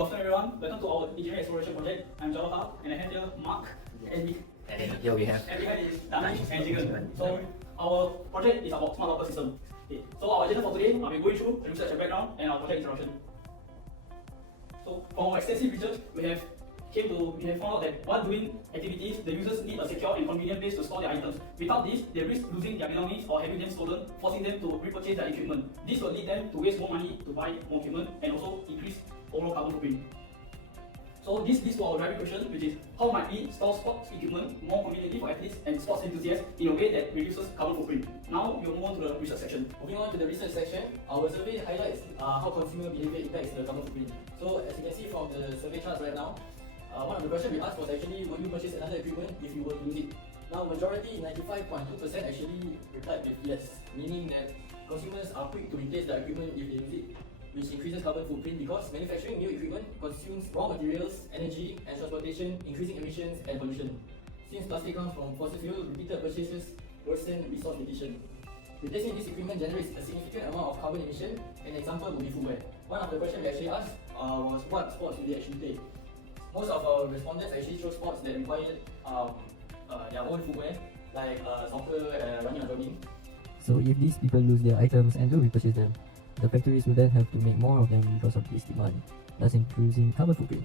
Good afternoon everyone, welcome to our engineering exploration project. I'm Jalaka and I have here Mark and here we have behind is Dani and Jigan. So our project is about smart locker system. Okay. So our agenda for today, I'll be going through the research background and our project introduction. So from our extensive research, we have found out that while doing activities, the users need a secure and convenient place to store their items. Without this, they risk losing their belongings or having them stolen, forcing them to repurchase their equipment. This will lead them to waste more money to buy more equipment and also increase overall carbon footprint. So this leads to our driving question, which is how might we store sports equipment more conveniently for athletes and sports enthusiasts in a way that reduces carbon footprint. Now we'll move on to the research section. Moving on to the research section, our survey highlights how consumer behavior impacts the carbon footprint. So as you can see from the survey charts right now, one of the questions we asked was actually, would you purchase another equipment if you were to use it? Now majority, 95.2% actually replied with yes, meaning that consumers are quick to replace their equipment if they use it, which increases carbon footprint because manufacturing new equipment consumes raw materials, energy and transportation, increasing emissions and pollution. Since plastic comes from fossil fuel, repeated purchases worsen resource depletion. Replacing this equipment generates a significant amount of carbon emission. An example would be footwear. One of the questions we actually asked was what sports do they actually play? Most of our respondents actually chose sports that required their own footwear, like soccer, running or jogging. So if these people lose their items and do repurchase them, the factories will then have to make more of them because of this demand, thus increasing carbon footprint.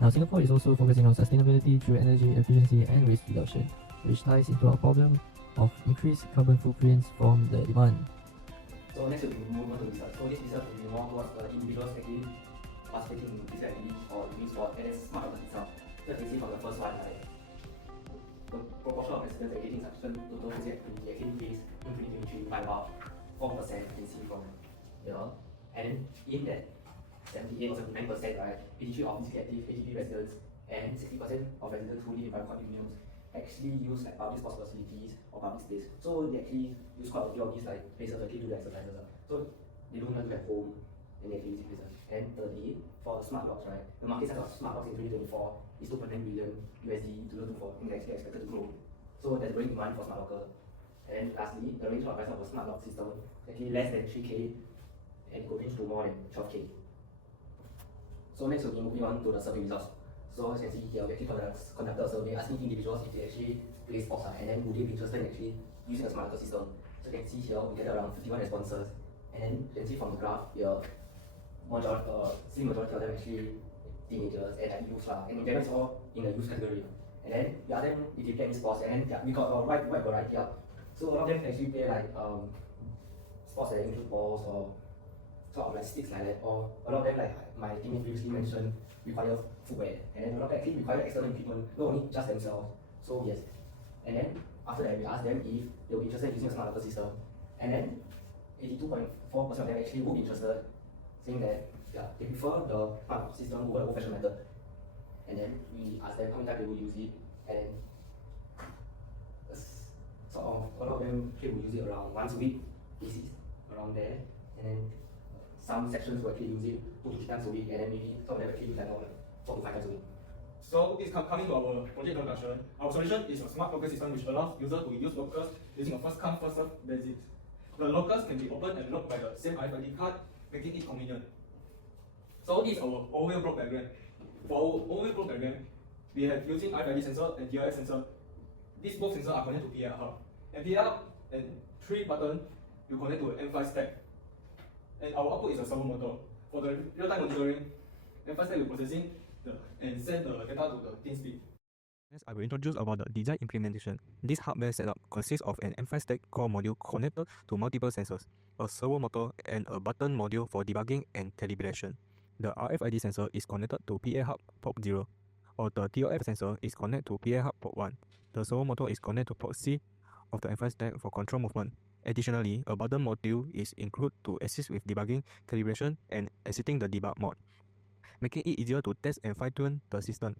Now Singapore is also focusing on sustainability through energy efficiency and waste reduction, which ties into our problem of increased carbon footprints from the demand. So next we'll move on to research. So this research will be more towards individuals actually participating in this activity or doing sport and then smart lockers itself. So as you can see from the first one, like the proportion of residents engaging in sufficient total physical activity actually increased in 2023 by about 4%, you can see from here. And then in that 78 or 79%, right, 83 of physically active HDB residents and 60% of residents who live in private condominiums actually use like public sports facilities or public space. So they actually use quite a few of these like places to actually do their exercises. So they don't have to at home and they actually use places. And thirdly, for smart locks, right, the market size of smart locks in 2024 is $2.9 billion USD to 2024 and they're actually expected to grow. So there's growing demand for smart locker. And lastly, the range of price of a smart lock system is actually less than 3K and could range to more than 12K. So next we'll be moving on to the survey results. So as you can see here, we actually conducted a survey asking individuals if they actually play sports and then would they be interested in actually using a smart locker system. So you can see here, we get around 51 responses. And then you can see from the graph here, same majority of them actually teenagers and like youth and in general it's all in the youth category. And then we asked them if they play any sports and then yeah, we got a wide variety up. So a lot of them actually play like sports that include balls or sort of like sticks like that, or a lot of them like my teammate previously mentioned require footwear, and then a lot of them actually require external equipment, not only just themselves. So yes. And then after that we asked them if they were interested in using a smart locker system. And then 82.4% of them actually would be interested, saying that yeah, they prefer the smart system over the old-fashioned method. And then we asked them how many times they would use it, and sort of a lot of them actually would use it around once a week basis, around there. And then some sections will actually use it 2 to 3 times a week, and then maybe some of them actually use like 4 to 5 times a week. So this coming to our project introduction. Our solution is a smart locker system which allows users to use lockers using a first come first serve basis. The lockers can be opened and locked by the same RFID card, making it convenient. So this is our overall block diagram. For our overall block diagram, we have using RFID sensor and DRS sensor. These both sensors are connected to PI hub. And PI hub and 3 buttons will connect to an M5Stack. And our output is a servo motor. For the real-time monitoring, M5Stack will processing and send the data to the tin speed. Next, I will introduce about the design implementation. This hardware setup consists of an M5Stack core module connected to multiple sensors, a servo motor, and a button module for debugging and calibration. The RFID sensor is connected to PA hub port 0, or the TOF sensor is connected to PA hub port 1. The servo motor is connected to port C of the M5Stack for control movement. Additionally, a button module is included to assist with debugging, calibration, and exiting the debug mode, making it easier to test and fine-tune the system.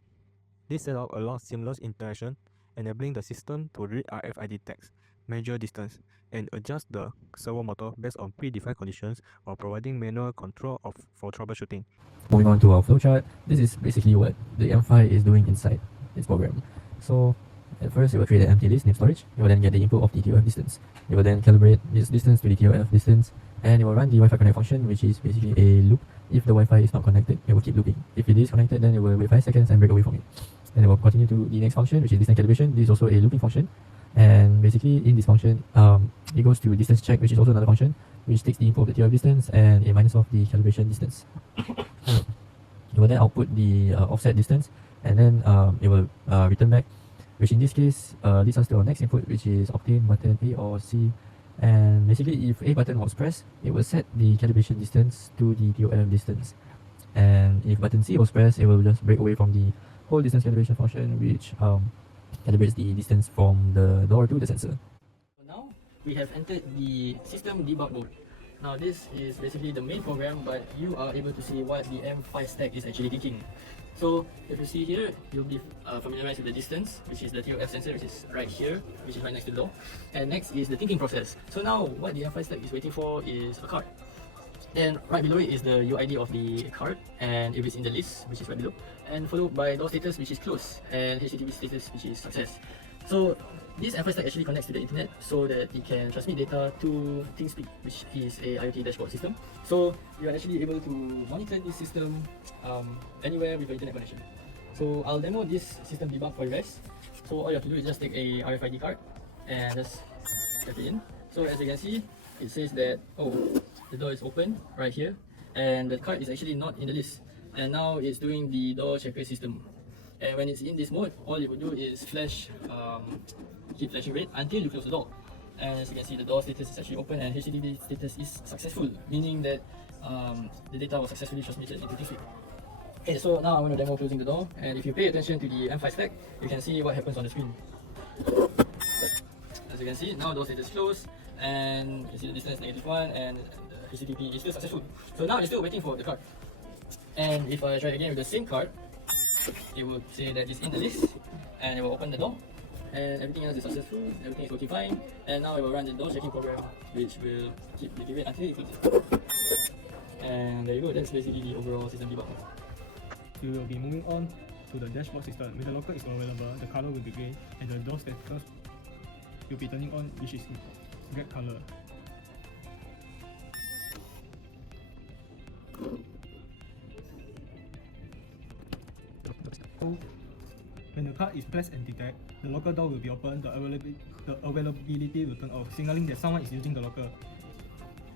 This setup allows seamless interaction, enabling the system to read RFID tags, measure distance, and adjust the servo motor based on predefined conditions while providing manual control for troubleshooting. Moving on to our flowchart, this is basically what the M5 is doing inside its program. So at first, it will create an empty list name storage. You will then get the input of the TOF distance. You will then calibrate this distance to the TOF distance, and it will run the Wi-Fi connect function, which is basically a loop If the Wi-Fi is not connected, it will keep looping. If it is connected, then it will wait 5 seconds and break away from it. And it will continue to the next function, which is distance calibration. This is also a looping function. And basically in this function, it goes to distance check, which is also another function, which takes the input of the TRF distance and a minus of the calibration distance. It will then output the offset distance, and then it will return back, which in this case leads us to our next input, which is obtain button A or C. And basically, if A button was pressed, it will set the calibration distance to the TOLF distance. And if button C was pressed, it will just break away from the whole distance calibration function, which calibrates the distance from the door to the sensor. So now we have entered the system debug mode. Now this is basically the main program, but you are able to see what the M5Stack is actually thinking. So if you see here, you'll be familiarized with the distance, which is the TOF sensor, which is right here, which is right next to the door. And next is the thinking process. So now what the M5Stack is waiting for is a card. And right below it is the UID of the card, and if it's in the list, which is right below, and followed by door status, which is close, and HTTP status, which is success. So this M5Stack actually connects to the internet so that it can transmit data to ThinkSpeak, which is a IoT dashboard system. So you are actually able to monitor this system anywhere with an internet connection. So I'll demo this system debug for you guys. So all you have to do is just take a RFID card and just step it in. So as you can see, it says that, oh, the door is open right here, and the card is actually not in the list. And now it's doing the door checker system. And when it's in this mode, all it would do is flash, keep flashing red until you close the door. And as you can see, the door status is actually open and HTTP status is successful, meaning that the data was successfully transmitted into ThinkSpeak. Okay, so now I'm going to demo closing the door, and if you pay attention to the M5Stack, you can see what happens on the screen. As you can see, now door status closed, and you see the distance -1, and HTTP is still successful. So now it's still waiting for the card. And if I try again with the same card, it will say that it's in the list, and it will open the door, and everything else is successful, everything is working fine. And now it will run the door checking program, which will keep the wait until it closes. And there you go, that's basically the overall system debug. We will be moving on to the dashboard system. When the locker is available, the color will be grey, and the door status will be turning on, which is red color. When the card is pressed and detected, the locker door will be open, the availability will turn off, signaling that someone is using the locker,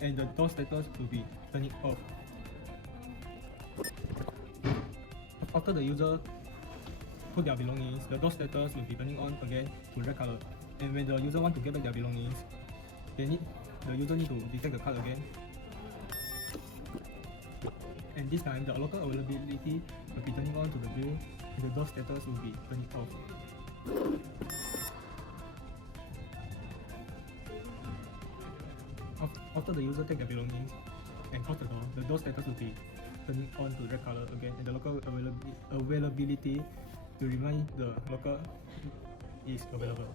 and the door status will be turning off. After the user put their belongings, the door status will be turning on again to red color. And when the user wants to get back their belongings, the user need to detect the card again. And this time, the locker availability will be turning on to the grey, and the door status will be turning off. After the user take their belongings and close the door status will be turning on to red color again, and the locker availability to remind the locker is available.